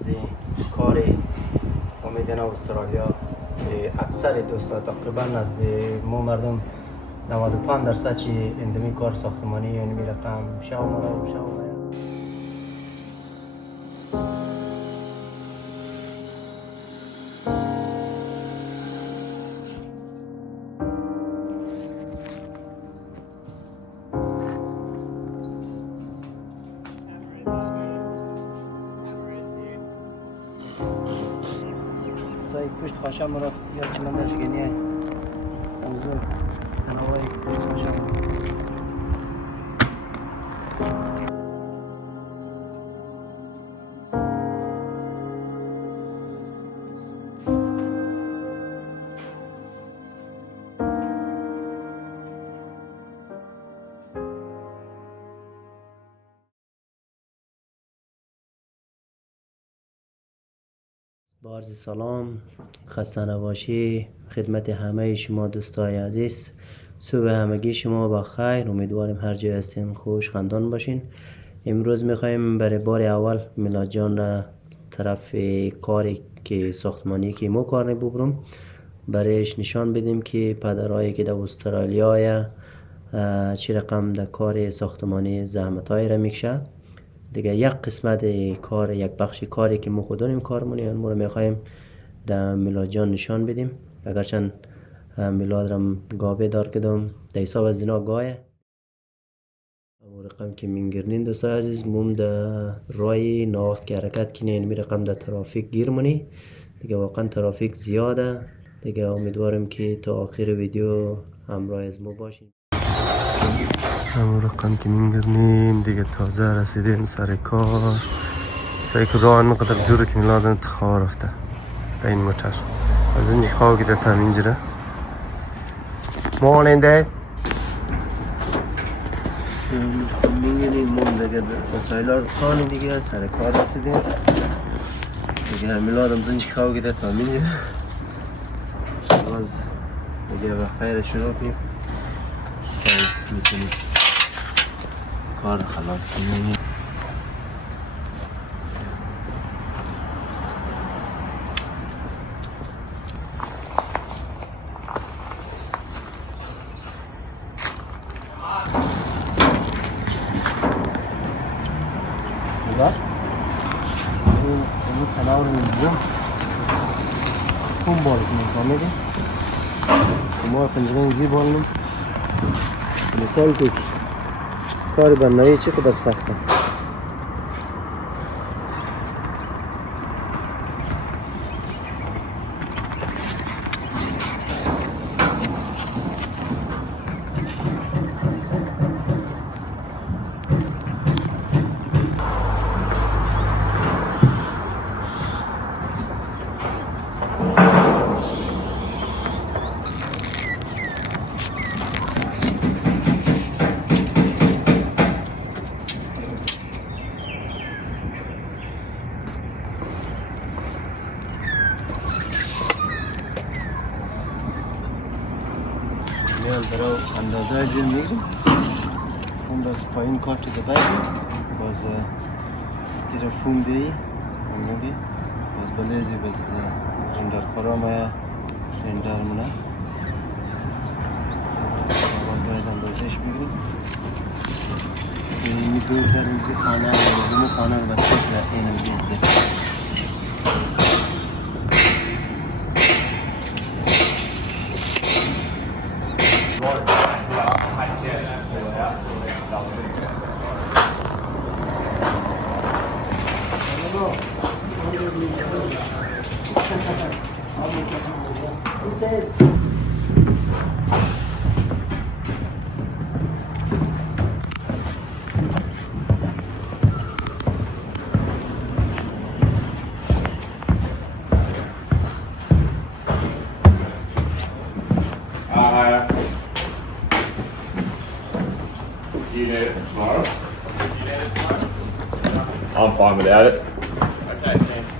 از کاری امیدن استرالیا که اکثر دوستا تقریبا از ما مردم 95% چی اندمی کار ساختمانی یعنی می رقم شاو سای پشت خاشم رفت یا چی من درش گنیه موضوع کنوای پشت خاشم با عرض سلام، خسته نباشی خدمت همه شما دوستای عزیز. صبح همگی شما با خیر، امیدواریم هر جای هستین خوش خندان باشین. امروز میخوایم برای بار اول میلاد جان را طرف کاری که ساختمانی که ما کار ببرم برایش نشان بدیم که پدرایی که در استرالیا چی رقم در کار ساختمانی زحمتایی را میکشه. دیگه یک قسمت کار، یک بخش کاری که ما خودمون کارمونی اون رو میخوایم در میلاد جان نشان بدیم. اگرچند میلاد را گابه دار کدم در حساب از اینا گایه و رقم که منگرنین دوستای عزیز موم در رای ناوقت که حرکت کنه این رقم در ترافیک گیر مونی. دیگه واقعا ترافیک زیاده. دیگه امیدوارم که تا آخر ویدیو همراه از ما باشین. همون رقم که میگرنیم دیگه تازه رسیدیم سر کار. فکر راه مقدر دوره که میلادن تخواه رفته به این موتر از اینجا خواه که دتا اینجره ماننده میگرنیم مون دیگه وسایل ها خانی دیگه سر کار رسیدیم دیگه میلادم زنج خواه که دتا اینجره باز دیگه بخیر شروع کنیم میتونیم کار خلاص کنیم. این کنار رو میدیم خون بال کنیم فهمیدی؟ ما پنجرین زی بالنیم مثال که کار بنایی چه قدر سخته. میان برای اندازه جر میگیریم فوم را از پایین کارت رو بگیم باز گیره فوم دی امیدی باز بلیزی باز رندر کارام یا رندر منه باید اندازهش بگیریم این دور در اینجا خانه رو خانه رو بستش را اینم بیزده He says you need it tomorrow? You need it tomorrow? I'm fine without it. Okay, thanks.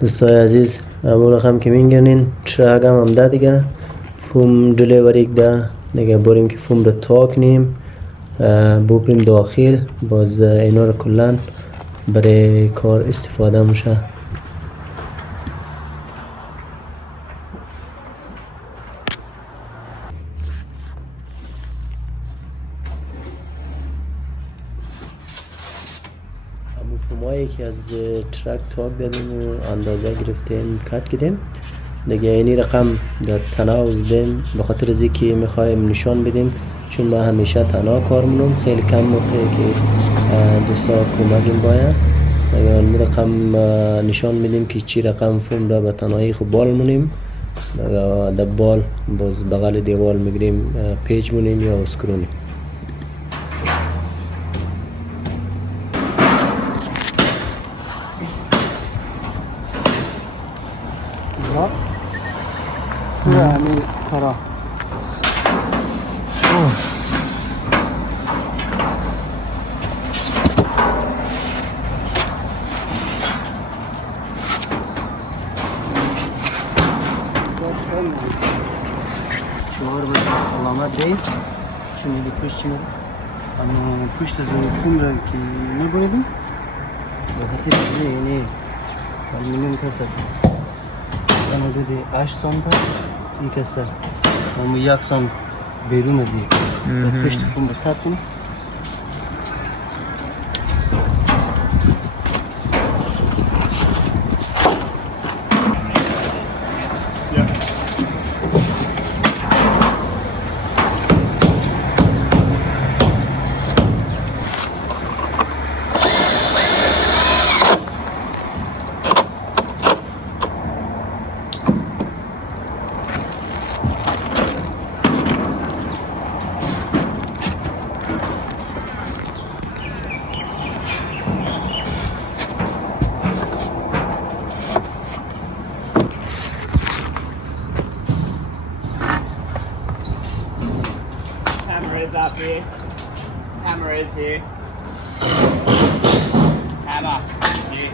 دوستای عزیز همون رقم که میگنین چراغم هم ده دیگه فوم دلیوری ده دیگه بریم که فوم رو تاک نیم ببریم داخل باز اینا رو کلن برای کار استفاده میشه. همون فومایی که از ترک تاک دادیم و اندازه گرفتیم کٹ کردیم دیگه اینی رقم در تناوز دیم به خاطر از اینکه میخوایم نشان بدیم چون ما همیشه تنها کار منم خیلی کم موقعی که دوستا کمکیم باید دیگه اون رقم نشان میدیم که چی رقم فوم را به تنهایی خب بال مونیم دیگه در بال باز بغل دیوال میگیریم پیج مونیم یا اسکرونیم. همین کارا چهار به علامت دهید چون میگه پشت چی میره اما پشت زنفون را که میبریدیم به خاطر چیزه یعنی المینیوم کسته اما دیدی 8 سانتا این کسته اما 1 سانت بیرون از این پشت فون رو خط کنیم Camera is up here. Camera is here. Hammer is here.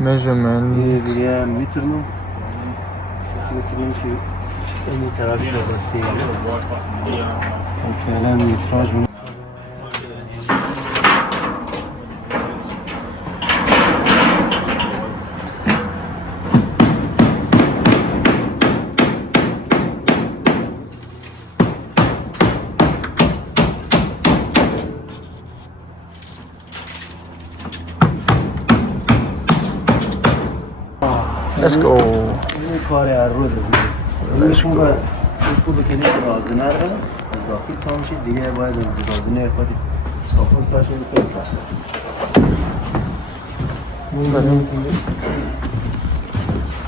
measurement دیگه میتونم که این طرفی رو بسته فعلا میتراج من let's go این کار هر روز میشون باید خوب بکنید رازنه رو از داخل تام شید دیگه باید از رازنه خودی سافون تاشون بکنید سخت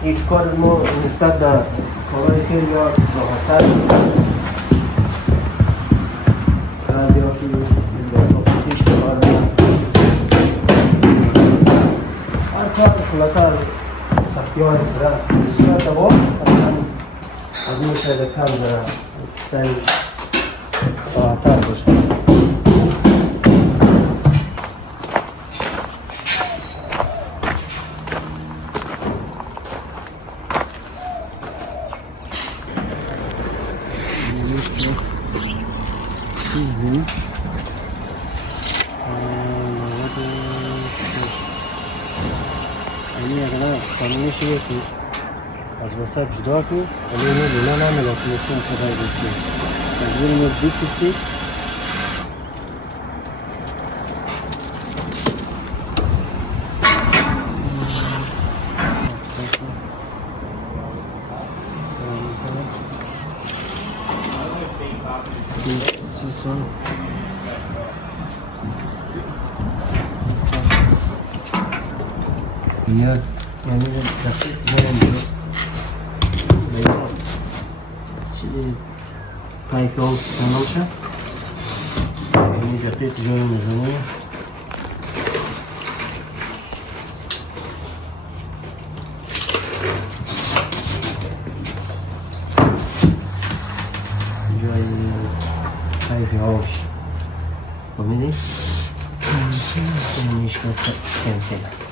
این کار ما نسبت به کارهای خیلی یا راحت‌تر بعضی ها که پیش کار دارن هر کار خلاصه سختی های داره نسبت به از این شده کم داره سعی راحت‌تر باشه. یعنی اگر خانمش که از وسط جدا کنی ولی اینو لولا نمیده که نشون خدای بکنی از اینو بکسی یعنی دقیق برم چیزی پایپ ها استعمال شد یعنی دقیق جای میزنی جای پایپ هاش فهمیدی؟ اینیش بس کنسل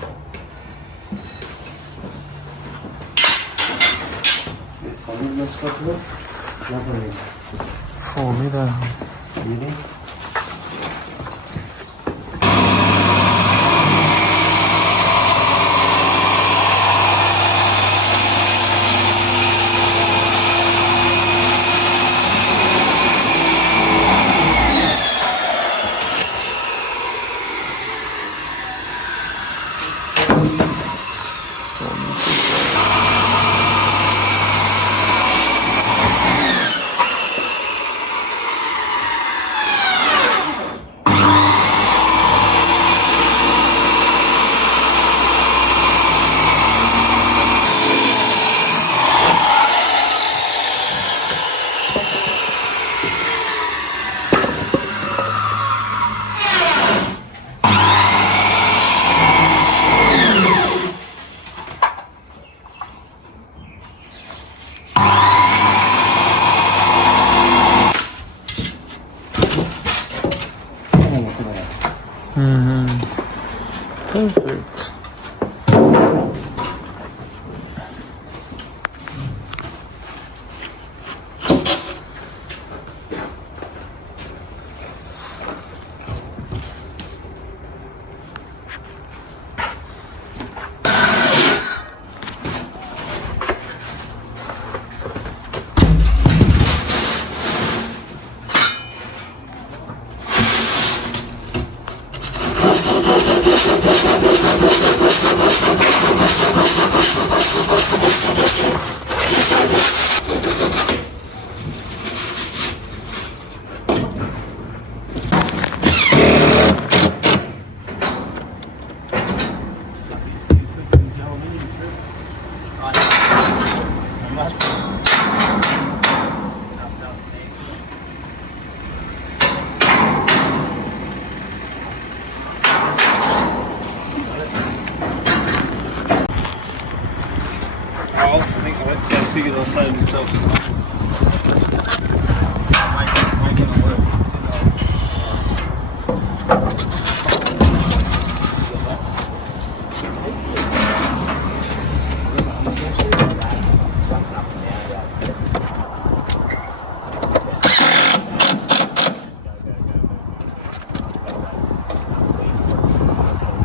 فهمیدم Perfect. figure they'll save themselves some money. Make it work.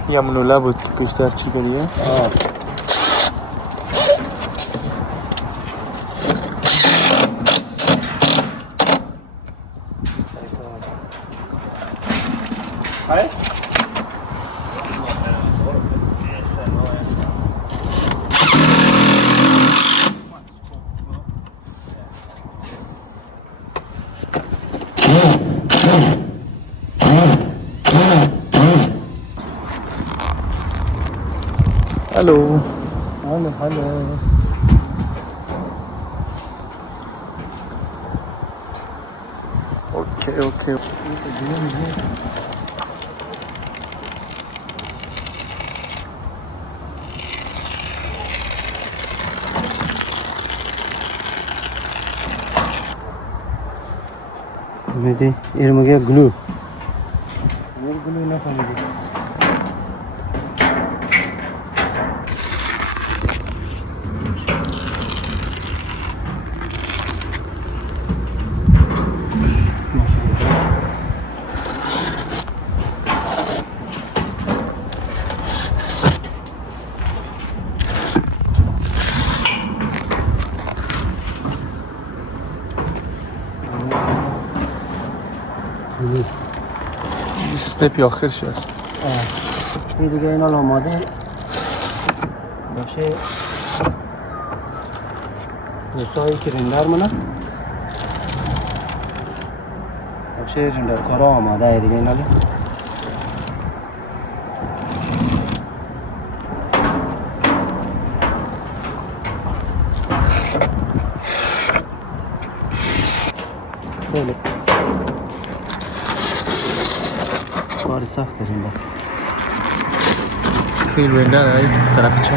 یا منوله بود که پیشتر چی کردیه؟ Hello. Hello, hello. Okay, okay. Maybe here we get glue. More glue enough on it. استپ آخرش است. این دیگه اینا آماده باشه. دوستایی که رندر منه باشه، رندر کارا آماده دیگه اینا خیلی کار سخت رندر. خیلی رندر هایی طرف چه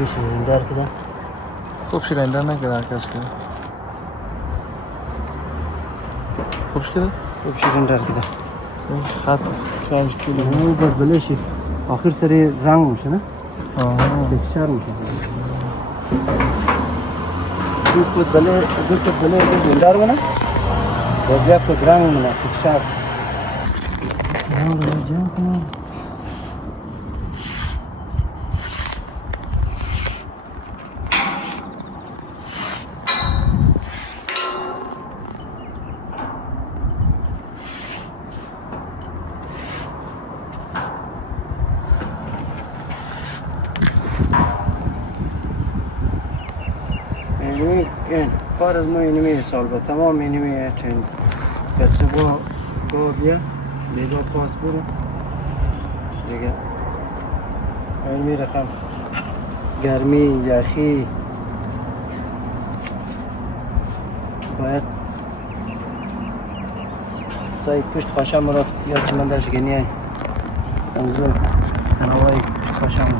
میشه رندر کده. خوبش رندر نکرد هر کس کرد. خوبش کرد؟ خوبش رندر کده. این خط چارج کلی اون بس بلشی آخر سری رنگ میشه نه؟ تکسچر میشه. دو کد بله رندر منه بازی کد رنگ منه تکسچر. جمع کنم. این کار از ما اینمی سال با تمام اینمی چند کسی با بیا دیگه پاس برو دیگه اینمی رقم گرمی یخی باید سایت پشت خاشم رفت یا چی من درش گنیه انجام کنوای پشت خاشم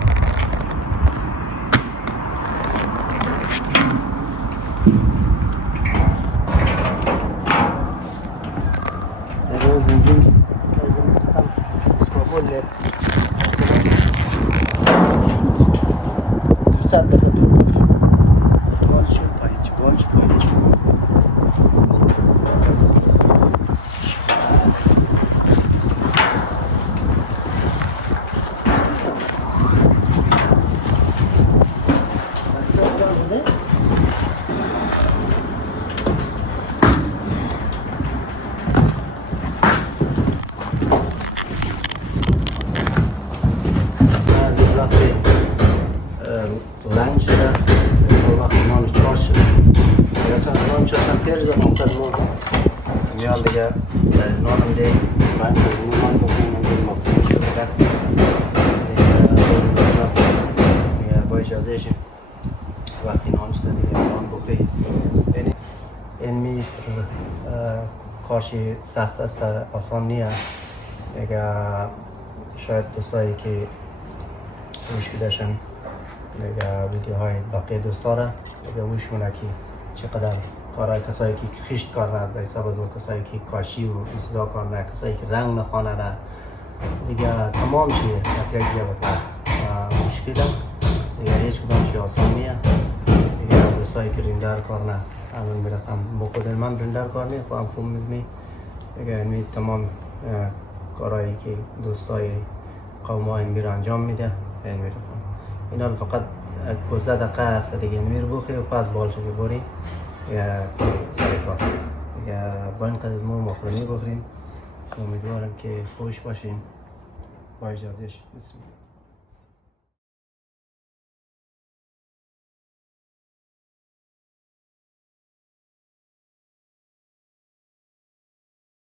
لنگ شده وقت نان چار شده اصلا نان چار شد تیر زمان سر نان میال دیگه سر نانم دیگه من تزمین نان بکنیم امروز مبتون شده دیگه با اجازهشیم وقتی نان شده دیگه نان بخوری این می کارشی سخت است آسان نیست دیگه شاید دوستایی که روش کدشن دیگه ویدیوهای باقی دوستا را دیگه وش مونه که چقدر کارهای کسایی که خشت کار را به حساب از کسایی که کاشی و اصلاح کار را کسایی که رنگ نخوانه را دیگه تمام شیه از یک دیگه بطور مشکل دیگه هیچ کدام شی آسان نیه دیگه دوستایی که رندر کار نه همون برقم با خود من رندر کار نیه خواهم فوم میزنی دیگه این تمام کارهایی که دوستای قوم ها این بیر انجام میده اینا فقط 15 دقیقه است دیگه میر بخوری و پس بالش ببری سر کار دیگه با این قدر ما مخرونی بخوریم امیدوارم که خوش باشین با اجازهش. بسم الله.